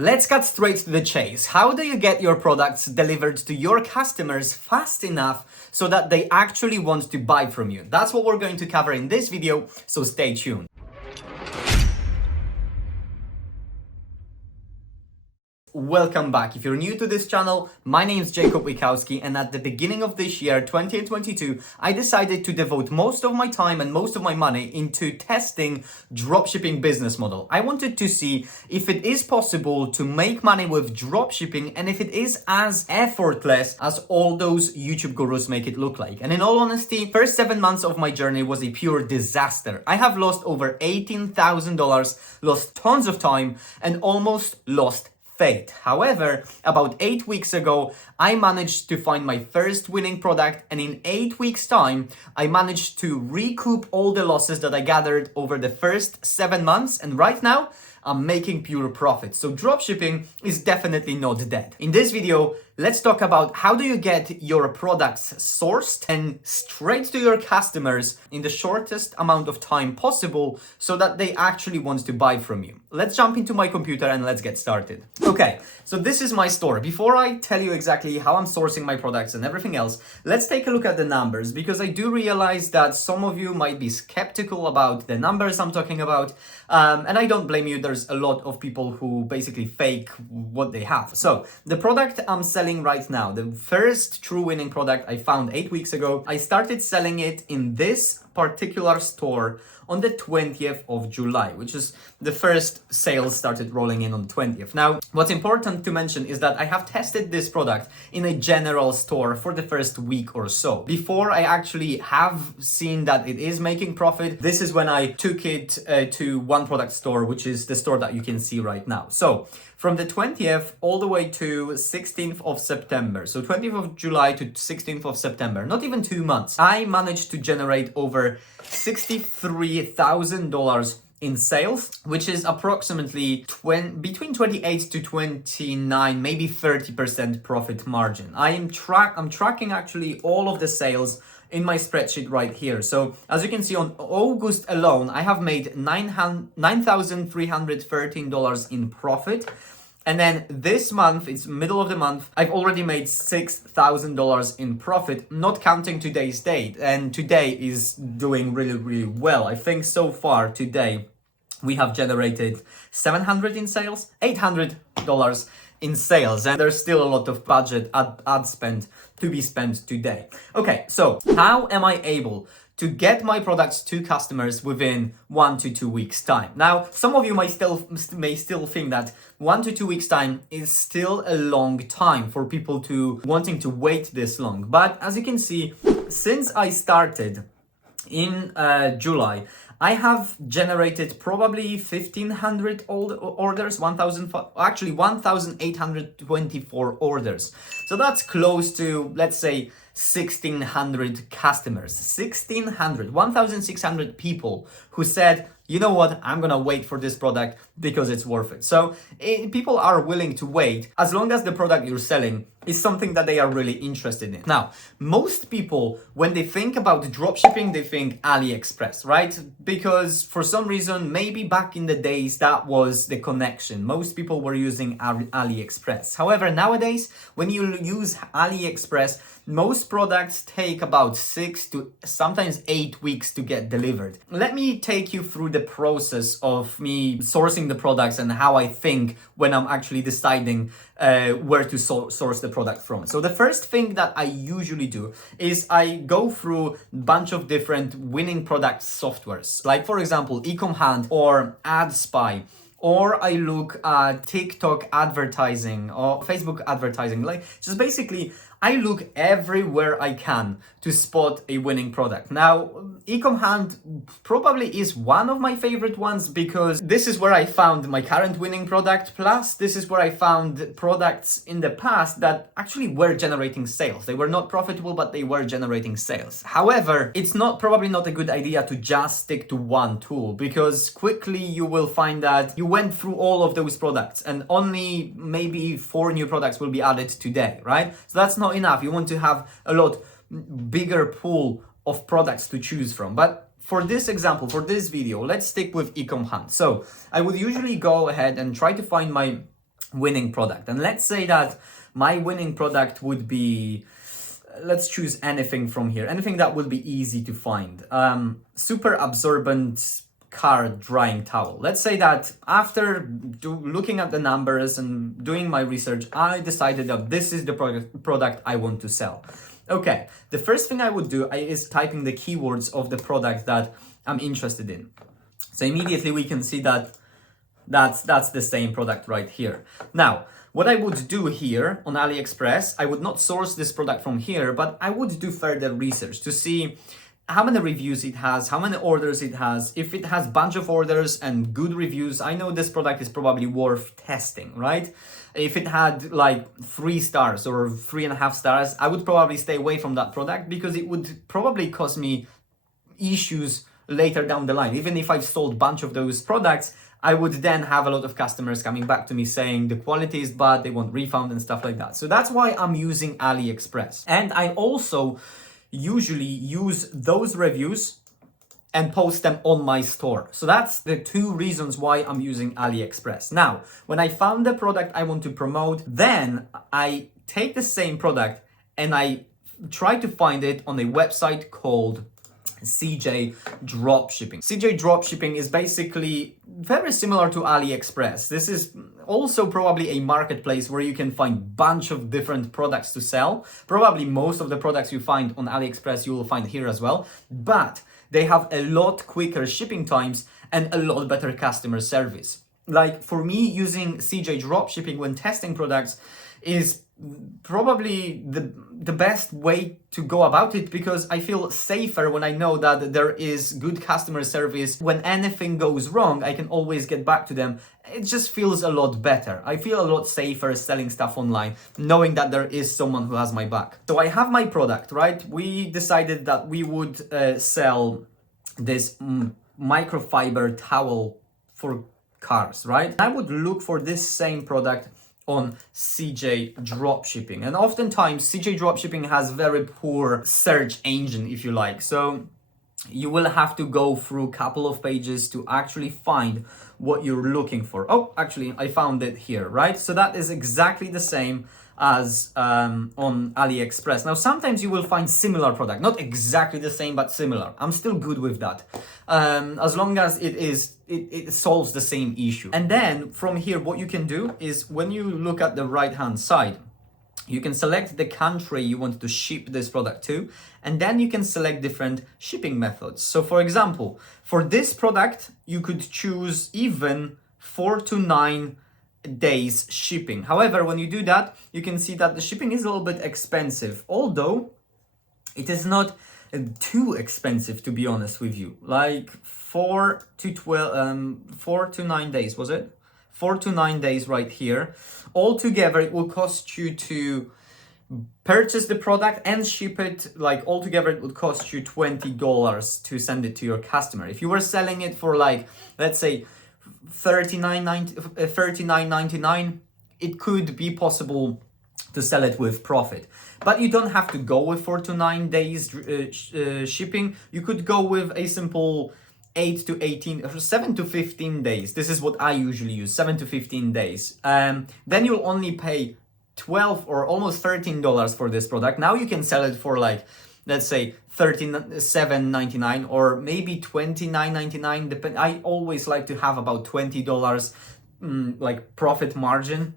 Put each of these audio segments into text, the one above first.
Let's cut straight to the chase. How do you get your products delivered to your customers fast enough so that they actually want to buy from you? That's what we're going to cover in this video, so stay tuned. Welcome back. If you're new to this channel, my name is 𝗥𝗲𝗰𝗧𝗧𝗧 𝗂𝗧𝗧, and at the beginning of this year, 2022, I decided to devote most of my time and most of my money into testing dropshipping business model. I wanted to see if it is possible to make money with dropshipping and if it is as effortless as all those YouTube gurus make it look like. And in all honesty, first 7 months of my journey was a pure disaster. I have lost over $18,000, lost tons of time, and almost lost faith. However, about 8 weeks ago, I managed to find my first winning product, and in 8 weeks' time, I managed to recoup all the losses that I gathered over the first 7 months, and right now, I'm making pure profit. So dropshipping is definitely not dead. In this video, let's talk about how do you get your products sourced and straight to your customers in the shortest amount of time possible so that they actually want to buy from you. Let's jump into my computer and let's get started. Okay, so this is my store. Before I tell you exactly how I'm sourcing my products and everything else, let's take a look at the numbers, because I do realize that some of you might be skeptical about the numbers I'm talking about. And I don't blame you. There's a lot of people who basically fake what they have. So the product I'm selling right now, the first true winning product I found 8 weeks ago, I started selling it in this particular store on the 20th of July, which is the first sales started rolling in on the 20th. Now, what's important to mention is that I have tested this product in a general store for the first week or so. Before I actually have seen that it is making profit, this is when I took it to one product store, which is the store that you can see right now. So from the 20th all the way to 16th of September, so 20th of July to 16th of September, not even 2 months, I managed to generate over $63,000 in sales, which is approximately between 28 to 29, maybe 30% profit margin. I'm tracking actually all of the sales in my spreadsheet right here. So as you can see, on August alone, I have made $9,313 in profit. And then this month, it's middle of the month, I've already made $6,000 in profit, not counting today's date. And today is doing really, really well. I think so far today, we have generated $700 in sales, $800 in sales, and there's still a lot of budget ad spend to be spent today. Okay, so how am I able to get my products to customers within 1 to 2 weeks time? Now, some of you may still think that 1 to 2 weeks time is still a long time for people to wanting to wait this long. But as you can see, since I started in July, I have generated probably 1,500 orders, 1,824 orders. So that's close to, let's say, 1,600 customers, 1,600 people who said, you know what, I'm gonna wait for this product because it's worth it. So people are willing to wait as long as the product you're selling is something that they are really interested in. Now, most people, when they think about dropshipping, they think AliExpress, right? Because for some reason, maybe back in the days, that was the connection. Most people were using AliExpress. However, nowadays, when you use AliExpress, most products take about 6 to sometimes 8 weeks to get delivered. Let me take you through the process of me sourcing the products and how I think when I'm actually deciding where to source the product from. So the first thing that I usually do is I go through a bunch of different winning product softwares, like for example, 𝗥𝗲𝗰 or AdSpy, or I look at TikTok advertising or Facebook advertising. Like, just basically, I look everywhere I can to spot a winning product. Now, 𝗥𝗲𝗰 probably is one of my favorite ones because this is where I found my current winning product. Plus, this is where I found products in the past that actually were generating sales. They were not profitable, but they were generating sales. However, it's probably not a good idea to just stick to one tool, because quickly you will find that you went through all of those products and only maybe 4 new products will be added today, right? So that's not enough. You want to have a lot bigger pool of products to choose from. But for this example, for this video, let's stick with 𝗥𝗲𝗰. So I would usually go ahead and try to find my winning product. And let's say that my winning product would be, let's choose anything from here, anything that would be easy to find. Super absorbent car drying towel. Let's say that after looking at the numbers and doing my research, I decided that this is the product I want to sell. Okay, the first thing I would do is typing the keywords of the product that I'm interested in. So immediately we can see that that's the same product right here. Now, what I would do here on AliExpress, I would not source this product from here, but I would do further research to see how many reviews it has, how many orders it has. If it has a bunch of orders and good reviews, I know this product is probably worth testing, right? If it had like 3 stars or 3.5 stars, I would probably stay away from that product because it would probably cause me issues later down the line. Even if I've sold a bunch of those products, I would then have a lot of customers coming back to me saying the quality is bad, they want refund and stuff like that. So that's why I'm using AliExpress. And I also usually use those reviews and post them on my store. So that's the 2 reasons why I'm using AliExpress. Now, when I found the product I want to promote, then I take the same product and I try to find it on a website called CJ Dropshipping. CJ Dropshipping is basically very similar to AliExpress. This is also probably a marketplace where you can find a bunch of different products to sell. Probably most of the products you find on AliExpress you will find here as well, but they have a lot quicker shipping times and a lot better customer service. Like for me, using CJ Dropshipping when testing products is probably the best way to go about it, because I feel safer when I know that there is good customer service. When anything goes wrong, I can always get back to them. It just feels a lot better. I feel a lot safer selling stuff online, knowing that there is someone who has my back. So I have my product, right? We decided that we would sell this microfiber towel for cars, right? I would look for this same product on CJ Dropshipping. And oftentimes CJ Dropshipping has very poor search engine, if you like. So you will have to go through a couple of pages to actually find what you're looking for. Oh, actually, I found it here, right? So that is exactly the same as on AliExpress. Now, sometimes you will find similar product, not exactly the same, but similar. I'm still good with that. As long as it solves the same issue. And then from here, what you can do is when you look at the right-hand side, you can select the country you want to ship this product to, and then you can select different shipping methods. So for example, for this product, you could choose even 4 to 9 days shipping. However, when you do that, you can see that the shipping is a little bit expensive, although it is not too expensive, to be honest with you. Like 4 to 9 days, was it? 4 to 9 days right here. Altogether, it will cost you to purchase the product and ship it. Like altogether, it would cost you $20 to send it to your customer. If you were selling it for like, let's say, $39.99, it could be possible to sell it with profit. But you don't have to go with 4 to 9 days shipping. You could go with a simple 8 to 18, 7 to 15 days. This is what I usually use, 7 to 15 days. Then you'll only pay $12 or almost $13 for this product. Now you can sell it for like, let's say $37.99 or maybe $29.99. I always like to have about $20 like profit margin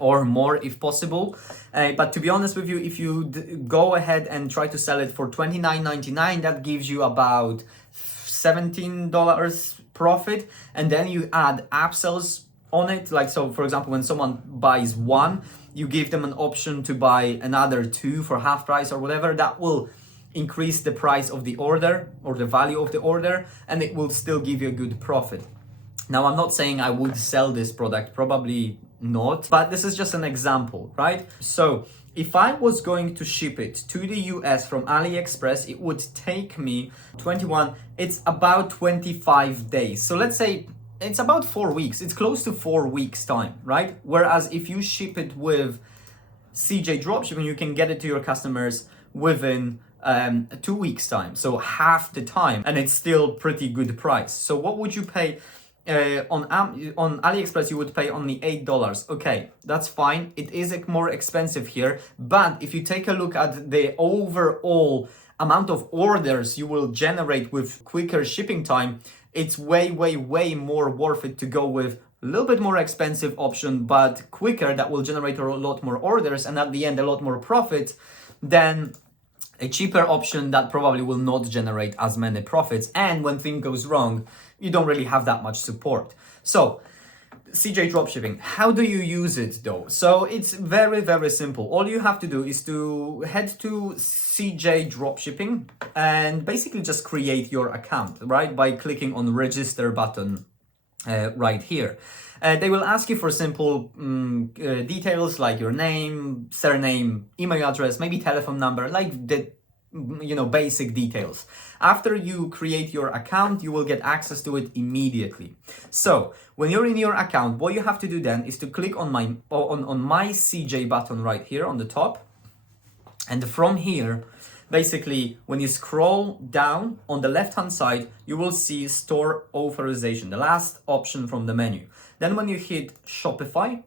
or more if possible. But to be honest with you, if you go ahead and try to sell it for $29.99, that gives you about $17 profit. And then you add upsells on it. Like, so for example, when someone buys 1, you give them an option to buy another 2 for half price or whatever. That will increase the price of the order or the value of the order, and it will still give you a good profit. Now, I'm not saying I would sell this product, probably not, but this is just an example, right? So if I was going to ship it to the US from AliExpress, it would take me 21, it's about 25 days. So let's say it's about 4 weeks. It's close to 4 weeks time, right? Whereas if you ship it with CJ Dropshipping, you can get it to your customers within 2 weeks time. So half the time, and it's still pretty good price. So what would you pay on AliExpress you would pay only $8. Okay, that's fine. It is more expensive here, but if you take a look at the overall amount of orders you will generate with quicker shipping time, it's way more worth it to go with a little bit more expensive option, but quicker, that will generate a lot more orders and at the end a lot more profit than a cheaper option that probably will not generate as many profits. And when things goes wrong, you don't really have that much support. So CJ Dropshipping, how do you use it though? So it's very simple. All you have to do is to head to CJ Dropshipping and basically just create your account, right? By clicking on register button right here. They will ask you for simple details like your name, surname, email address, maybe telephone number, like the basic details. After you create your account, you will get access to it immediately. So when you're in your account, what you have to do then is to click on my CJ button right here on the top, and from here, basically, when you scroll down on the left-hand side, you will see store authorization, the last option from the menu. Then when you hit Shopify,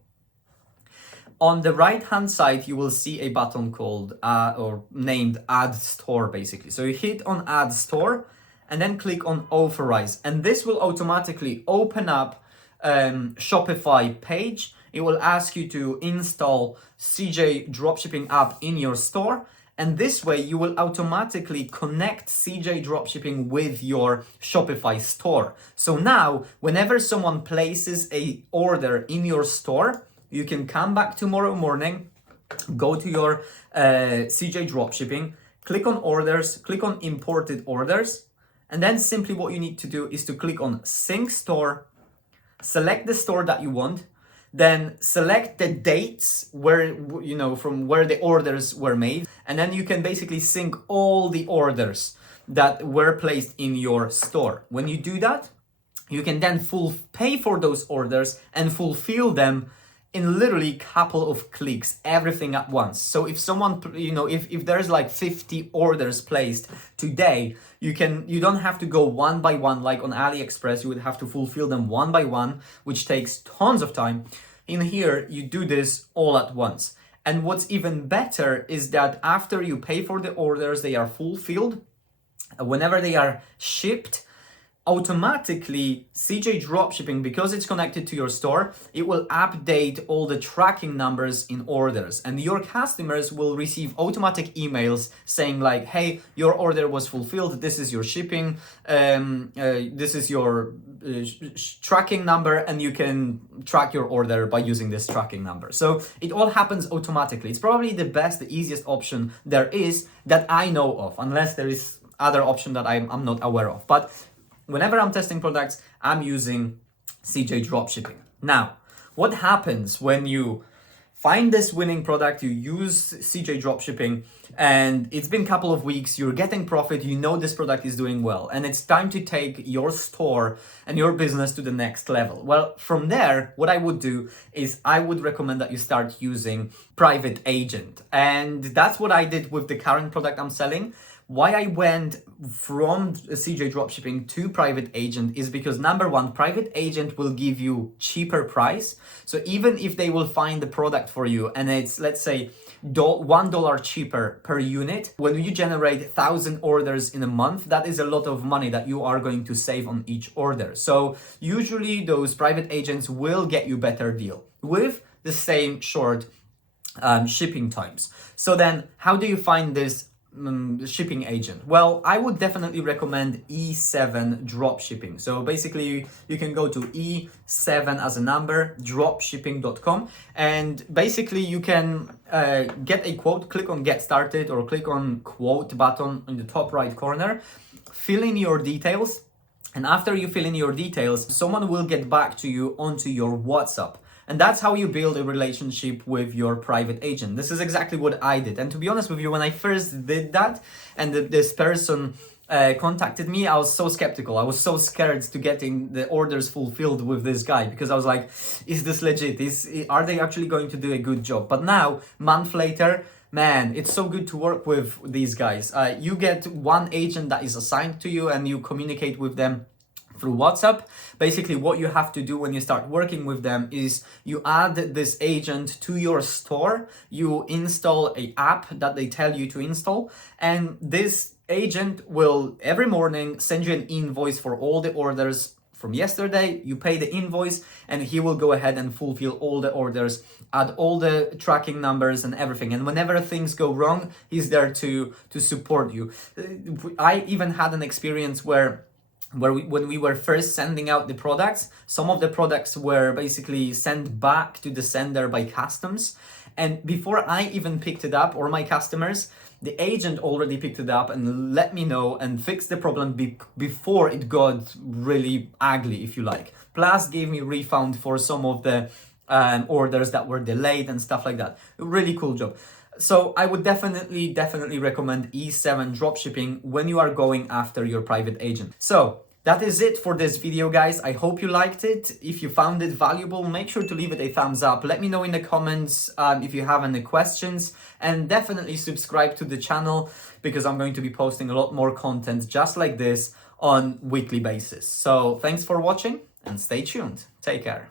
on the right-hand side, you will see a button called or named Add Store, basically. So you hit on Add Store and then click on Authorize. And this will automatically open up Shopify page. It will ask you to install CJ Dropshipping app in your store. And this way you will automatically connect CJ Dropshipping with your Shopify store. So now, whenever someone places a order in your store, you can come back tomorrow morning, go to your CJ Dropshipping, click on orders, click on imported orders, and then simply what you need to do is to click on sync store, select the store that you want, then select the dates where, from where the orders were made, and then you can basically sync all the orders that were placed in your store. When you do that, you can then pay for those orders and fulfill them in literally couple of clicks, everything at once. So if someone, if there's like 50 orders placed today, you don't have to go one by one like on AliExpress. You would have to fulfill them one by one, which takes tons of time. In here, you do this all at once. And what's even better is that after you pay for the orders, they are fulfilled. Whenever they are shipped, automatically CJ Dropshipping, because it's connected to your store, it will update all the tracking numbers in orders, and your customers will receive automatic emails saying like, hey, your order was fulfilled, this is your shipping, this is your tracking number, and you can track your order by using this tracking number. So it all happens automatically. It's probably the best, the easiest option there is that I know of, unless there is other option that I'm not aware of. But whenever I'm testing products, I'm using CJ Dropshipping. Now, what happens when you find this winning product, you use CJ Dropshipping, and it's been a couple of weeks, you're getting profit, you know this product is doing well, and it's time to take your store and your business to the next level? Well, from there, what I would do is I would recommend that you start using private agent. And that's what I did with the current product I'm selling. Why I went from CJ Dropshipping to private agent is because, number one, private agent will give you cheaper price. So even if they will find the product for you and it's, let's say, $1 cheaper per unit, when you generate 1,000 orders in a month, that is a lot of money that you are going to save on each order. So usually those private agents will get you better deal with the same short shipping times. So then how do you find this shipping agent? Well, I would definitely recommend E7 Dropshipping. So basically you can go to E7 as a number, dropshipping.com, and basically you can get a quote, click on get started or click on quote button in the top right corner, fill in your details, and after you fill in your details, someone will get back to you onto your WhatsApp. And that's how you build a relationship with your private agent. This is exactly what I did. And to be honest with you, when I first did that and this person contacted me, I was so skeptical. I was so scared to getting the orders fulfilled with this guy, because I was like, is this legit? Are they actually going to do a good job? But now, month later, man, it's so good to work with these guys. You get one agent that is assigned to you and you communicate with them through WhatsApp. Basically, what you have to do when you start working with them is you add this agent to your store, you install an app that they tell you to install, and this agent will every morning send you an invoice for all the orders from yesterday. You pay the invoice and he will go ahead and fulfill all the orders, add all the tracking numbers and everything. And whenever things go wrong, he's there to support you. I even had an experience when we were first sending out the products, some of the products were basically sent back to the sender by customs. And before I even picked it up, or my customers, the agent already picked it up and let me know and fixed the problem before it got really ugly, if you like. Plus gave me refund for some of the orders that were delayed and stuff like that. Really cool job. So I would definitely recommend E7 dropshipping when you are going after your private agent. So that is it for this video, guys. I hope you liked it. If you found it valuable, make sure to leave it a thumbs up. Let me know in the comments if you have any questions, and definitely subscribe to the channel because I'm going to be posting a lot more content just like this on weekly basis. So thanks for watching and stay tuned. Take care.